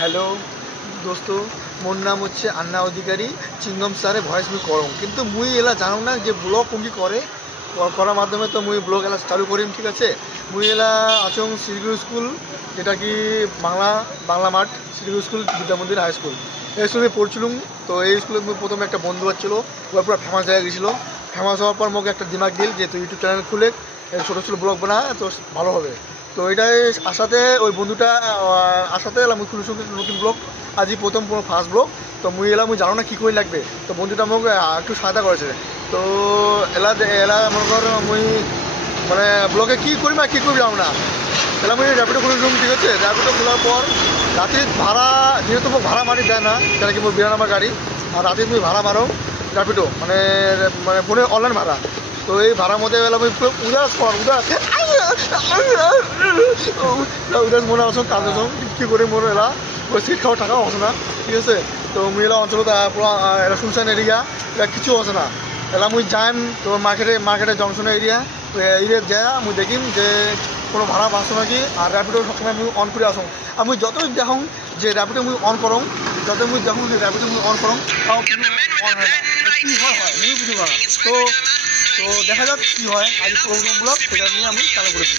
Hello দোস্ত, মোর নাম হচ্ছে আন্না অধিকারী। চিংগম স্যারে ভয়েস মুই করম, কিন্তু মুই এলা জানো না যে ব্লগ কোনটি করে করার মাধ্যমে তো মুই ব্লগ এলা চালু করিম। ঠিক আছে, মুই এলা আচং শ্রীগুরু স্কুল, যেটা কি বাংলা মাঠ শ্রীগুরু স্কুল বিদ্যা মন্দির হাই স্কুল, এই স্কুলে পড়ছিলুম। তো এই স্কুলে মুই প্রথমে একটা বন্ধু হচ্ছিল, ওর পুরো ফেমাস হয়ে গেছিলো। ফেমাস হওয়ার পর মোক একটা দিমাগ দিল যে তুই ইউটিউব চ্যানেল খুলে ছোটো ছোটো ব্লগ বানা, তো ভালো হবে। তো এটাই আশাতে ওই বন্ধুটা আশাতে এলাম মুই খুলেছি নতুন ব্লগ, আজই প্রথম ফার্স্ট ব্লগ। তো মুই এলাম, মুই জানো না কী করে লাগবে, তো বন্ধুটা মোক একটু সহায়তা করেছে। তো এলা মনে কর মুই মানে ব্লগে কী করিম আর কী করি জানো না, এলা মুই র্যাপিডো খুলে রুম। ঠিক আছে, র্যাপিডো খোলার পর রাতে ভাড়া, যেহেতু মোক ভাড়া মারি দেয় না, কেন কি মোর বিরান আমার গাড়ি, আর রাতে তুমি ভাড়া মারো র্যাপিডো মানে মানে ফোনে অনলাইন ভাড়া। তো এই ভাড়ার মধ্যে এলাম উদাস উদাস মনে আসুন কাজ আসুন কী করে মনে এলা ওই সিট খাওয়ার টাকাও আসে না। ঠিক আছে, তো মুই এলা অঞ্চল পুরো এরা শুনশান এরিয়া, এরা কিছু আসে না। এলা মুই যান তো মার্কেটে জংশন এরিয়া, তো এরিয়া যা মুই দেখিম যে কোনো ভাড়া পাচ্ছ নাকি, আর র্যাপিডো সবসময় মুই অন করে আসুন। আর মুই যতই দেখুন যে র্যাপিডো মুই অন করুন, যত মুই দেখুন যে র্যাপিডো মুই অন করুন, তাও কিন্তু অন হয় না। কী হয় মুই বুঝতে পারি না। তো দেখা যাক কী হয়, আজ প্রোগ্রামগুলো সেটা নিয়ে আমি চালু করেছি।